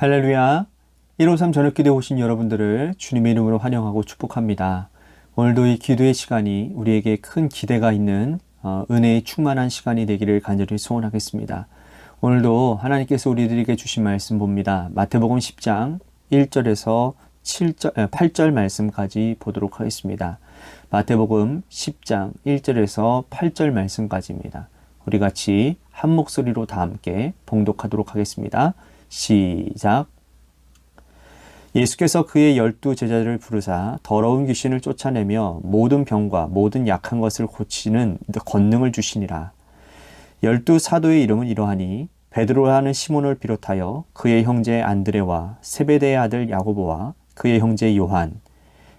할렐루야. 153 저녁기도에 오신 여러분들을 주님의 이름으로 환영하고 축복합니다. 오늘도 이 기도의 시간이 우리에게 큰 기대가 있는 은혜의 충만한 시간이 되기를 간절히 소원하겠습니다. 오늘도 하나님께서 우리들에게 주신 말씀 봅니다. 마태복음 10장 1절에서 8절 말씀까지 보도록 하겠습니다. 마태복음 10장 1절에서 8절 말씀까지입니다. 우리 같이 한 목소리로 다 함께 봉독하도록 하겠습니다. 시작. 예수께서 그의 12 제자들을 부르사 더러운 귀신을 쫓아내며 모든 병과 모든 약한 것을 고치는 권능을 주시니라. 12 사도의 이름은 이러하니 베드로라 하는 시몬을 비롯하여 그의 형제 안드레와 세베대의 아들 야고보와 그의 형제 요한,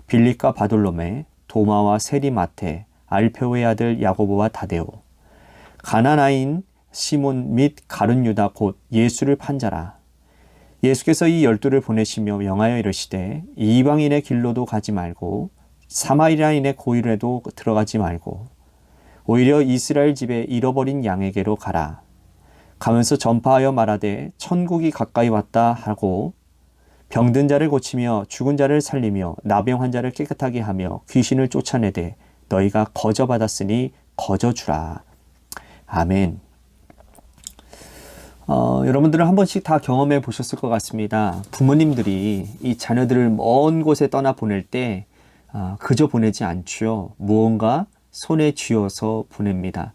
빌립과 바돌로메, 도마와 세리 마테, 알페오의 아들 야고보와 다데오, 가나나인 시몬 및 가룟 유다 곧 예수를 판 자라. 예수께서 이 12를 보내시며 명하여 이르시되 이방인의 길로도 가지 말고 사마리아인의 고일에도 들어가지 말고 오히려 이스라엘 집에 잃어버린 양에게로 가라. 가면서 전파하여 말하되 천국이 가까이 왔다 하고 병든 자를 고치며 죽은 자를 살리며 나병 환자를 깨끗하게 하며 귀신을 쫓아내되 너희가 거저 받았으니 거저 주라. 아멘. 여러분들은 한 번씩 다 경험해 보셨을 것 같습니다. 부모님들이 이 자녀들을 먼 곳에 떠나 보낼 때 그저 보내지 않죠. 무언가 손에 쥐어서 보냅니다.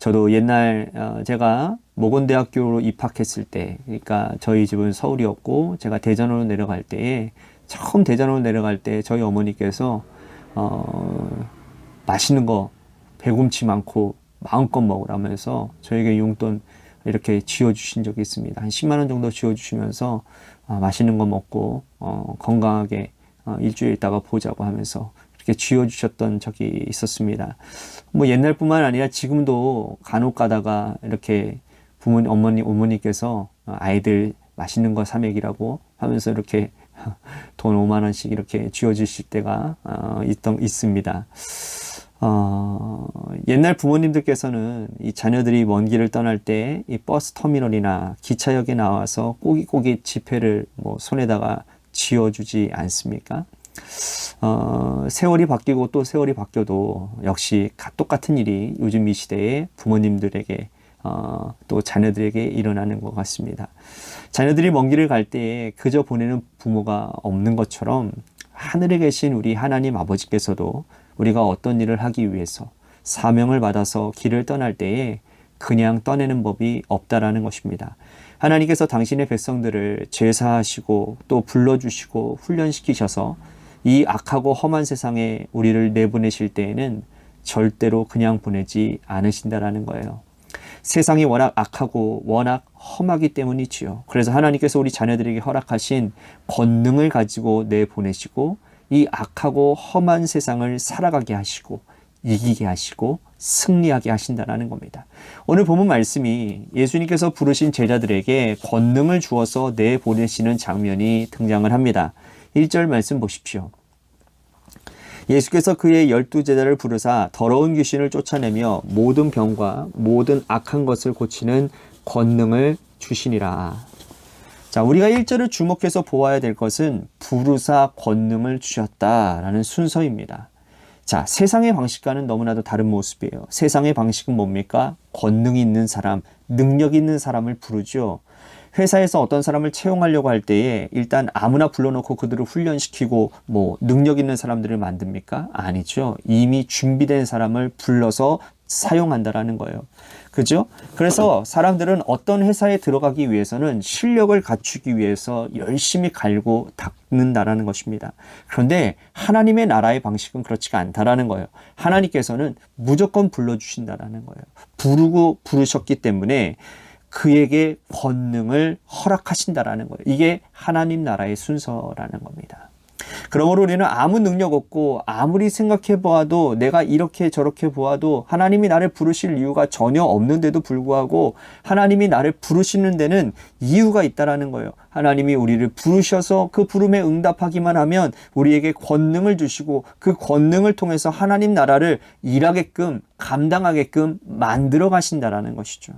저도 옛날 제가 모건대학교로 입학했을 때, 그러니까 저희 집은 서울이었고 제가 대전으로 내려갈 때에 처음 대전으로 내려갈 때 저희 어머니께서 맛있는 거 배곰치 많고 마음껏 먹으라면서 저에게 용돈 이렇게 쥐어주신 적이 있습니다. 한 10만 원 정도 쥐어주시면서 맛있는 거 먹고 건강하게 일주일 있다가 보자고 하면서 이렇게 쥐어주셨던 적이 있었습니다. 뭐 옛날뿐만 아니라 지금도 간혹 가다가 이렇게 어머니께서 아이들 맛있는 거 사 먹이라고 하면서 이렇게 돈 5만 원씩 이렇게 쥐어주실 때가 있습니다. 옛날 부모님들께서는 이 자녀들이 먼 길을 떠날 때 이 버스 터미널이나 기차역에 나와서 꼬깃꼬깃 지폐를 손에다가 쥐어주지 않습니까? 세월이 바뀌고 또 세월이 바뀌어도 역시 똑같은 일이 요즘 이 시대에 부모님들에게 또 자녀들에게 일어나는 것 같습니다. 자녀들이 먼 길을 갈 때에 그저 보내는 부모가 없는 것처럼 하늘에 계신 우리 하나님 아버지께서도 우리가 어떤 일을 하기 위해서 사명을 받아서 길을 떠날 때에 그냥 떠내는 법이 없다라는 것입니다. 하나님께서 당신의 백성들을 제사하시고 또 불러주시고 훈련시키셔서 이 악하고 험한 세상에 우리를 내보내실 때에는 절대로 그냥 보내지 않으신다라는 거예요. 세상이 워낙 악하고 워낙 험하기 때문이지요. 그래서 하나님께서 우리 자녀들에게 허락하신 권능을 가지고 내보내시고 이 악하고 험한 세상을 살아가게 하시고 이기게 하시고 승리하게 하신다는 겁니다. 오늘 본문 말씀이 예수님께서 부르신 제자들에게 권능을 주어서 내보내시는 장면이 등장을 합니다. 1절 말씀 보십시오. 예수께서 그의 12 제자를 부르사 더러운 귀신을 쫓아내며 모든 병과 모든 악한 것을 고치는 권능을 주시니라. 자, 우리가 1절을 주목해서 보아야 될 것은 부르사 권능을 주셨다라는 순서입니다. 자, 세상의 방식과는 너무나도 다른 모습이에요. 세상의 방식은 뭡니까? 권능이 있는 사람, 능력 있는 사람을 부르죠. 회사에서 어떤 사람을 채용하려고 할 때에 일단 아무나 불러놓고 그들을 훈련시키고 능력 있는 사람들을 만듭니까? 아니죠. 이미 준비된 사람을 불러서 사용한다라는 거예요. 그죠? 그래서 사람들은 어떤 회사에 들어가기 위해서는 실력을 갖추기 위해서 열심히 갈고 닦는다라는 것입니다. 그런데 하나님의 나라의 방식은 그렇지가 않다라는 거예요. 하나님께서는 무조건 불러주신다라는 거예요. 부르셨기 때문에 그에게 권능을 허락하신다라는 거예요. 이게 하나님 나라의 순서라는 겁니다. 그러므로 우리는 아무 능력 없고 아무리 생각해 보아도 내가 이렇게 저렇게 보아도 하나님이 나를 부르실 이유가 전혀 없는데도 불구하고 하나님이 나를 부르시는 데는 이유가 있다라는 거예요. 하나님이 우리를 부르셔서 그 부름에 응답하기만 하면 우리에게 권능을 주시고 그 권능을 통해서 하나님 나라를 일하게끔 감당하게끔 만들어 가신다라는 것이죠.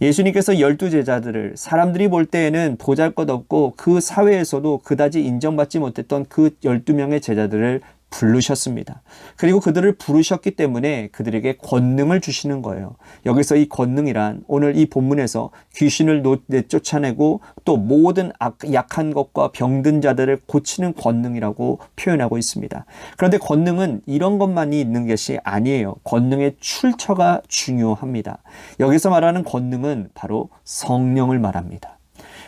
예수님께서 12제자들을 사람들이 볼 때에는 보잘것없고 그 사회에서도 그다지 인정받지 못했던 그 12명의 제자들을 부르셨습니다. 그리고 그들을 부르셨기 때문에 그들에게 권능을 주시는 거예요. 여기서 이 권능이란 오늘 이 본문에서 귀신을 내쫓아내고 또 모든 약한 것과 병든 자들을 고치는 권능이라고 표현하고 있습니다. 그런데 권능은 이런 것만이 있는 것이 아니에요. 권능의 출처가 중요합니다. 여기서 말하는 권능은 바로 성령을 말합니다.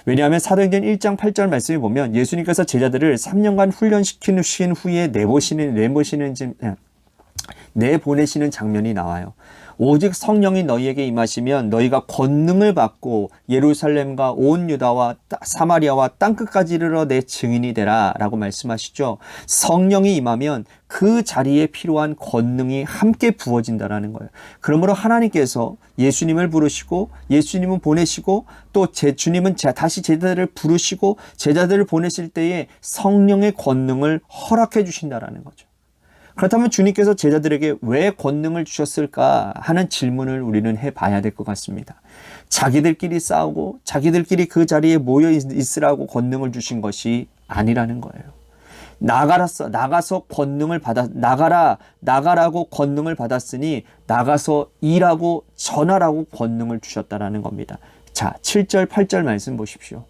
왜냐하면 사도행전 1장 8절 말씀에 보면 예수님께서 제자들을 3년간 훈련시킨 후에 내보내시는 장면이 나와요. 오직 성령이 너희에게 임하시면 너희가 권능을 받고 예루살렘과 온 유다와 사마리아와 땅끝까지 이르러 내 증인이 되라 라고 말씀하시죠. 성령이 임하면 그 자리에 필요한 권능이 함께 부어진다라는 거예요. 그러므로 하나님께서 예수님을 부르시고 예수님은 보내시고 또 주님은 다시 제자들을 부르시고 제자들을 보내실 때에 성령의 권능을 허락해 주신다라는 거죠. 그렇다면 주님께서 제자들에게 왜 권능을 주셨을까 하는 질문을 우리는 해봐야 될 것 같습니다. 자기들끼리 싸우고 자기들끼리 그 자리에 모여 있으라고 권능을 주신 것이 아니라는 거예요. 나가서 권능을 나가라고 권능을 받았으니 나가서 일하고 전하라고 권능을 주셨다라는 겁니다. 자, 7절 8절 말씀 보십시오.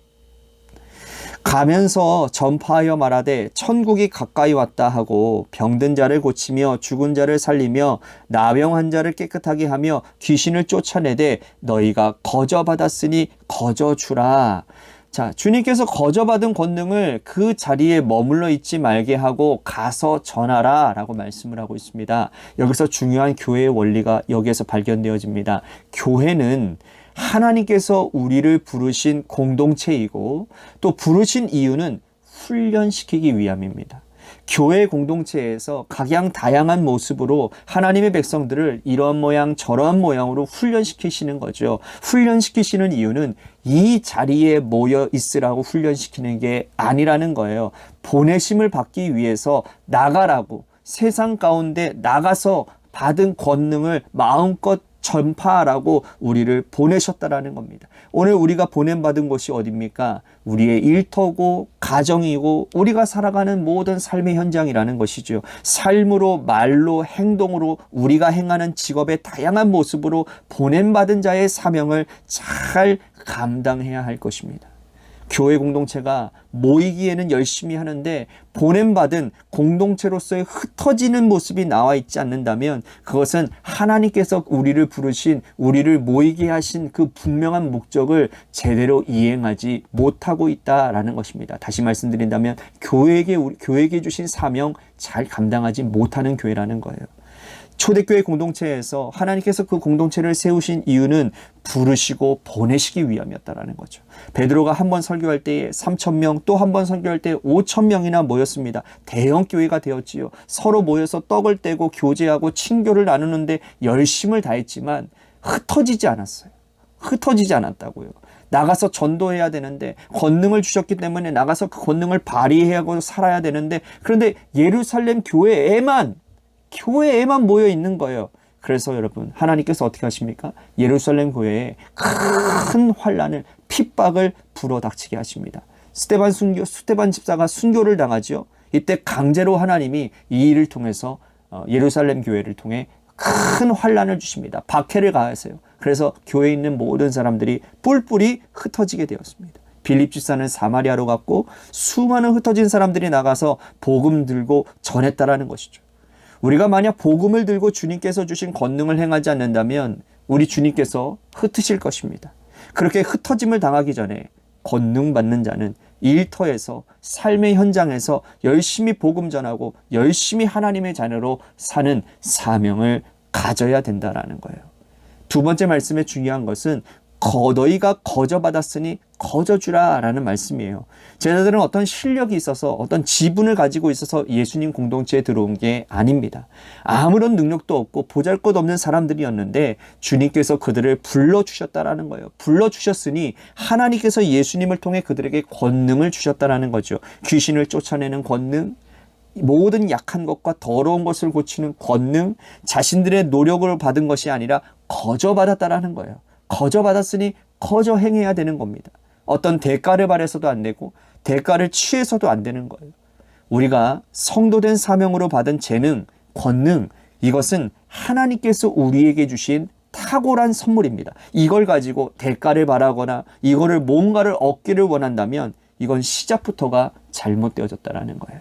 가면서 전파하여 말하되 천국이 가까이 왔다 하고 병든 자를 고치며 죽은 자를 살리며 나병한 자를 깨끗하게 하며 귀신을 쫓아내되 너희가 거저 받았으니 거저 주라. 자, 주님께서 거저 받은 권능을 그 자리에 머물러 있지 말게 하고 가서 전하라 라고 말씀을 하고 있습니다. 여기서 중요한 교회의 원리가 여기에서 발견되어집니다. 교회는 하나님께서 우리를 부르신 공동체이고 또 부르신 이유는 훈련시키기 위함입니다. 교회 공동체에서 각양 다양한 모습으로 하나님의 백성들을 이런 모양 저런 모양으로 훈련시키시는 거죠. 훈련시키시는 이유는 이 자리에 모여 있으라고 훈련시키는 게 아니라는 거예요. 보내심을 받기 위해서 나가라고 세상 가운데 나가서 받은 권능을 마음껏 전파하라고 우리를 보내셨다라는 겁니다. 오늘 우리가 보냄받은 곳이 어디입니까? 우리의 일터고 가정이고 우리가 살아가는 모든 삶의 현장이라는 것이죠. 삶으로 말로 행동으로 우리가 행하는 직업의 다양한 모습으로 보냄받은 자의 사명을 잘 감당해야 할 것입니다. 교회 공동체가 모이기에는 열심히 하는데 보냄받은 공동체로서의 흩어지는 모습이 나와 있지 않는다면 그것은 하나님께서 우리를 부르신 우리를 모이게 하신 그 분명한 목적을 제대로 이행하지 못하고 있다라는 것입니다. 다시 말씀드린다면 교회에게 주신 사명 잘 감당하지 못하는 교회라는 거예요. 초대교회 공동체에서 하나님께서 그 공동체를 세우신 이유는 부르시고 보내시기 위함이었다라는 거죠. 베드로가 한 번 설교할 때에 3,000명, 또 한 번 설교할 때에 5,000명이나 모였습니다. 대형 교회가 되었지요. 서로 모여서 떡을 떼고 교제하고 친교를 나누는데 열심을 다했지만 흩어지지 않았어요. 흩어지지 않았다고요. 나가서 전도해야 되는데 권능을 주셨기 때문에 나가서 그 권능을 발휘해야 하고 살아야 되는데 그런데 예루살렘 교회에만 모여 있는 거예요. 그래서 여러분 하나님께서 어떻게 하십니까? 예루살렘 교회에 큰 환난을 핍박을 불어닥치게 하십니다. 스데반 집사가 순교를 당하죠. 이때 강제로 하나님이 이 일을 통해서 예루살렘 교회를 통해 큰 환난을 주십니다. 박해를 가하세요. 그래서 교회에 있는 모든 사람들이 뿔뿔이 흩어지게 되었습니다. 빌립 집사는 사마리아로 갔고 수많은 흩어진 사람들이 나가서 복음 들고 전했다라는 것이죠. 우리가 만약 복음을 들고 주님께서 주신 권능을 행하지 않는다면 우리 주님께서 흩으실 것입니다. 그렇게 흩어짐을 당하기 전에 권능 받는 자는 일터에서 삶의 현장에서 열심히 복음 전하고 열심히 하나님의 자녀로 사는 사명을 가져야 된다라는 거예요. 두 번째 말씀의 중요한 것은 너희가 거저 받았으니 거저 주라 라는 말씀이에요. 제자들은 어떤 실력이 있어서 어떤 지분을 가지고 있어서 예수님 공동체에 들어온 게 아닙니다. 아무런 능력도 없고 보잘것없는 사람들이었는데 주님께서 그들을 불러주셨다라는 거예요. 불러주셨으니 하나님께서 예수님을 통해 그들에게 권능을 주셨다라는 거죠. 귀신을 쫓아내는 권능, 모든 약한 것과 더러운 것을 고치는 권능, 자신들의 노력을 받은 것이 아니라 거저 받았다라는 거예요. 거저 받았으니 거저 행해야 되는 겁니다. 어떤 대가를 바래서도 안 되고 대가를 취해서도 안 되는 거예요. 우리가 성도된 사명으로 받은 재능, 권능, 이것은 하나님께서 우리에게 주신 탁월한 선물입니다. 이걸 가지고 대가를 바라거나 이거를 뭔가를 얻기를 원한다면 이건 시작부터가 잘못되어졌다는 거예요.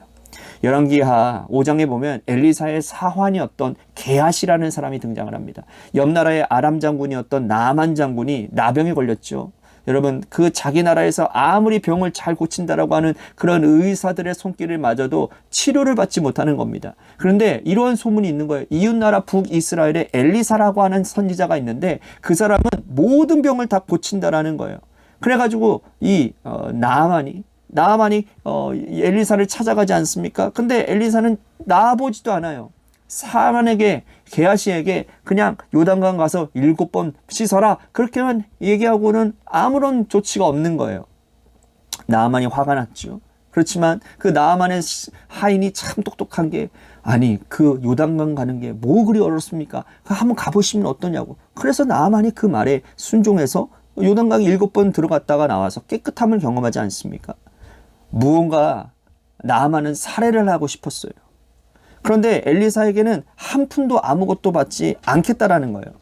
열왕기하 5장에 보면 엘리사의 사환이었던 게하시라는 사람이 등장을 합니다. 옆 나라의 아람 장군이었던 나만 장군이 나병에 걸렸죠. 여러분, 그 자기 나라에서 아무리 병을 잘 고친다라고 하는 그런 의사들의 손길을 맞아도 치료를 받지 못하는 겁니다. 그런데 이러한 소문이 있는 거예요. 이웃나라 북이스라엘에 엘리사라고 하는 선지자가 있는데 그 사람은 모든 병을 다 고친다라는 거예요. 그래가지고 이 나아만이 엘리사를 찾아가지 않습니까? 근데 엘리사는 나아보지도 않아요. 사만에게, 게하시에게 그냥 요단강 가서 7번 씻어라 그렇게만 얘기하고는 아무런 조치가 없는 거예요. 나아만이 화가 났죠. 그렇지만 그 나아만의 하인이 참 똑똑한 게, 아니 그 요단강 가는 게 뭐 그리 어렵습니까? 한번 가보시면 어떠냐고. 그래서 나아만이 그 말에 순종해서 요단강 7번 들어갔다가 나와서 깨끗함을 경험하지 않습니까? 무언가 나아만은 살해를 하고 싶었어요. 그런데 엘리사에게는 한 푼도 아무것도 받지 않겠다라는 거예요.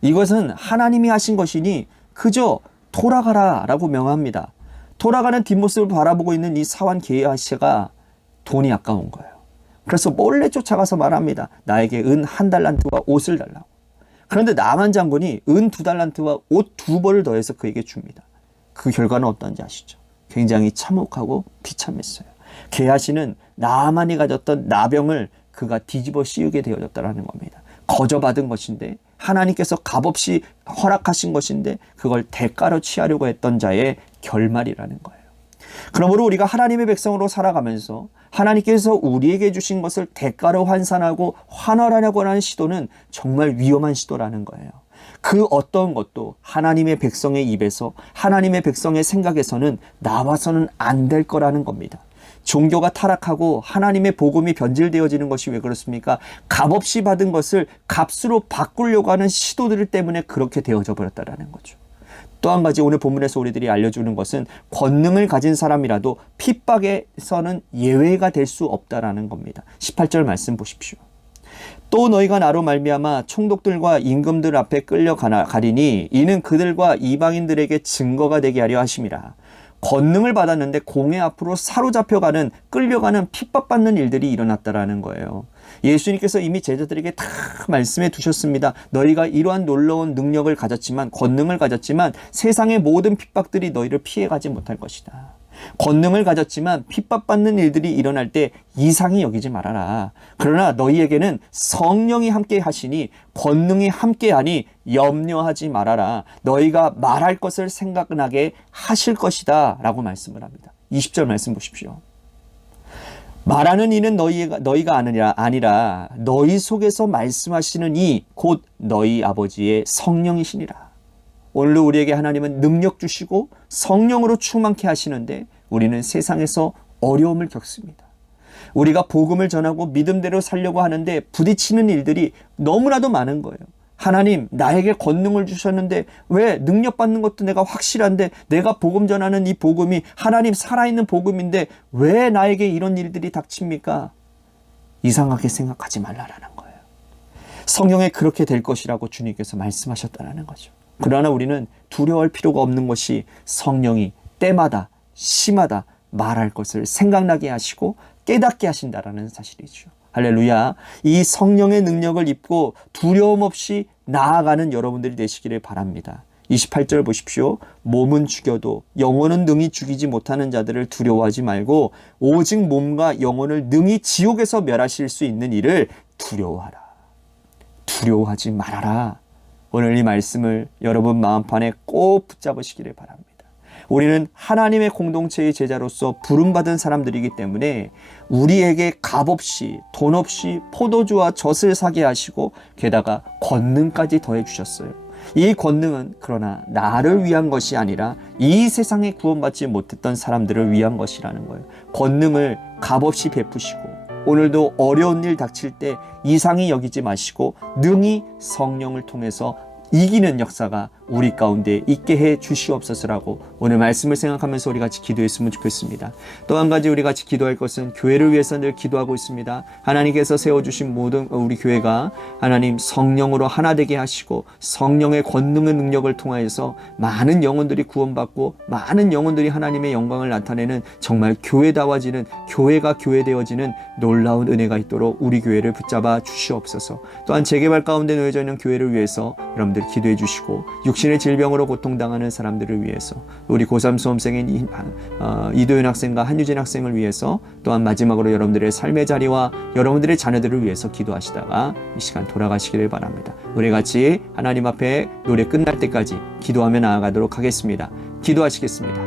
이것은 하나님이 하신 것이니 그저 돌아가라 라고 명합니다. 돌아가는 뒷모습을 바라보고 있는 이 사환 게하시가 돈이 아까운 거예요. 그래서 몰래 쫓아가서 말합니다. 나에게 은 1달란트와 옷을 달라고. 그런데 나만 장군이 은 2달란트와 옷 2벌을 더해서 그에게 줍니다. 그 결과는 어떤지 아시죠? 굉장히 참혹하고 비참했어요. 게하시는 나아만이 가졌던 나병을 그가 뒤집어 씌우게 되어졌다는 겁니다. 거저 받은 것인데, 하나님께서 값없이 허락하신 것인데 그걸 대가로 취하려고 했던 자의 결말이라는 거예요. 그러므로 우리가 하나님의 백성으로 살아가면서 하나님께서 우리에게 주신 것을 대가로 환산하고 환원하려고 하는 시도는 정말 위험한 시도라는 거예요. 그 어떤 것도 하나님의 백성의 입에서, 하나님의 백성의 생각에서는 나와서는 안 될 거라는 겁니다. 종교가 타락하고 하나님의 복음이 변질되어지는 것이 왜 그렇습니까? 값없이 받은 것을 값으로 바꾸려고 하는 시도들 때문에 그렇게 되어져 버렸다는 거죠. 또 한 가지 오늘 본문에서 우리들이 알려주는 것은 권능을 가진 사람이라도 핍박에서는 예외가 될 수 없다라는 겁니다. 18절 말씀 보십시오. 또 너희가 나로 말미암아 총독들과 임금들 앞에 끌려가리니 이는 그들과 이방인들에게 증거가 되게 하려 하심이라. 권능을 받았는데 공회 앞으로 사로잡혀가는, 끌려가는, 핍박받는 일들이 일어났다라는 거예요. 예수님께서 이미 제자들에게 다 말씀해 두셨습니다. 너희가 이러한 놀라운 능력을 가졌지만, 권능을 가졌지만 세상의 모든 핍박들이 너희를 피해가지 못할 것이다. 권능을 가졌지만 핍박받는 일들이 일어날 때 이상히 여기지 말아라. 그러나 너희에게는 성령이 함께 하시니 권능이 함께하니 염려하지 말아라. 너희가 말할 것을 생각나게 하실 것이다 라고 말씀을 합니다. 20절 말씀 보십시오. 말하는 이는 너희가 아니라 너희 속에서 말씀하시는 이 곧 너희 아버지의 성령이시니라. 오늘 우리에게 하나님은 능력 주시고 성령으로 충만케 하시는데 우리는 세상에서 어려움을 겪습니다. 우리가 복음을 전하고 믿음대로 살려고 하는데 부딪히는 일들이 너무나도 많은 거예요. 하나님, 나에게 권능을 주셨는데 왜 능력 받는 것도 내가 확실한데, 내가 복음 전하는 이 복음이 하나님 살아있는 복음인데 왜 나에게 이런 일들이 닥칩니까? 이상하게 생각하지 말라라는 거예요. 성경에 그렇게 될 것이라고 주님께서 말씀하셨다는 거죠. 그러나 우리는 두려워할 필요가 없는 것이 성령이 때마다 시마다 말할 것을 생각나게 하시고 깨닫게 하신다라는 사실이죠. 할렐루야. 이 성령의 능력을 입고 두려움 없이 나아가는 여러분들이 되시기를 바랍니다. 28절 보십시오. 몸은 죽여도 영혼은 능히 죽이지 못하는 자들을 두려워하지 말고 오직 몸과 영혼을 능히 지옥에서 멸하실 수 있는 이를 두려워하라. 두려워하지 말아라. 오늘 이 말씀을 여러분 마음판에 꼭 붙잡으시기를 바랍니다. 우리는 하나님의 공동체의 제자로서 부름받은 사람들이기 때문에 우리에게 값없이, 돈 없이 포도주와 젖을 사게 하시고 게다가 권능까지 더해 주셨어요. 이 권능은 그러나 나를 위한 것이 아니라 이 세상에 구원받지 못했던 사람들을 위한 것이라는 거예요. 권능을 값없이 베푸시고 오늘도 어려운 일 닥칠 때 이상히 여기지 마시고 능히 성령을 통해서 이기는 역사가 우리 가운데 있게 해 주시옵소서라고 오늘 말씀을 생각하면서 우리 같이 기도했으면 좋겠습니다. 또 한 가지 우리 같이 기도할 것은 교회를 위해서 늘 기도하고 있습니다. 하나님께서 세워주신 모든 우리 교회가 하나님 성령으로 하나 되게 하시고 성령의 권능의 능력을 통하여서 많은 영혼들이 구원받고 많은 영혼들이 하나님의 영광을 나타내는 정말 교회다워지는 교회가 교회되어지는 놀라운 은혜가 있도록 우리 교회를 붙잡아 주시옵소서. 또한 재개발 가운데 놓여져 있는 교회를 위해서 여러분들 기도해 주시고 육신의 질병으로 고통당하는 사람들을 위해서 우리 고3 수험생인 이도윤 학생과 한유진 학생을 위해서 또한 마지막으로 여러분들의 삶의 자리와 여러분들의 자녀들을 위해서 기도하시다가 이 시간 돌아가시기를 바랍니다. 우리 같이 하나님 앞에 노래 끝날 때까지 기도하며 나아가도록 하겠습니다. 기도하시겠습니다.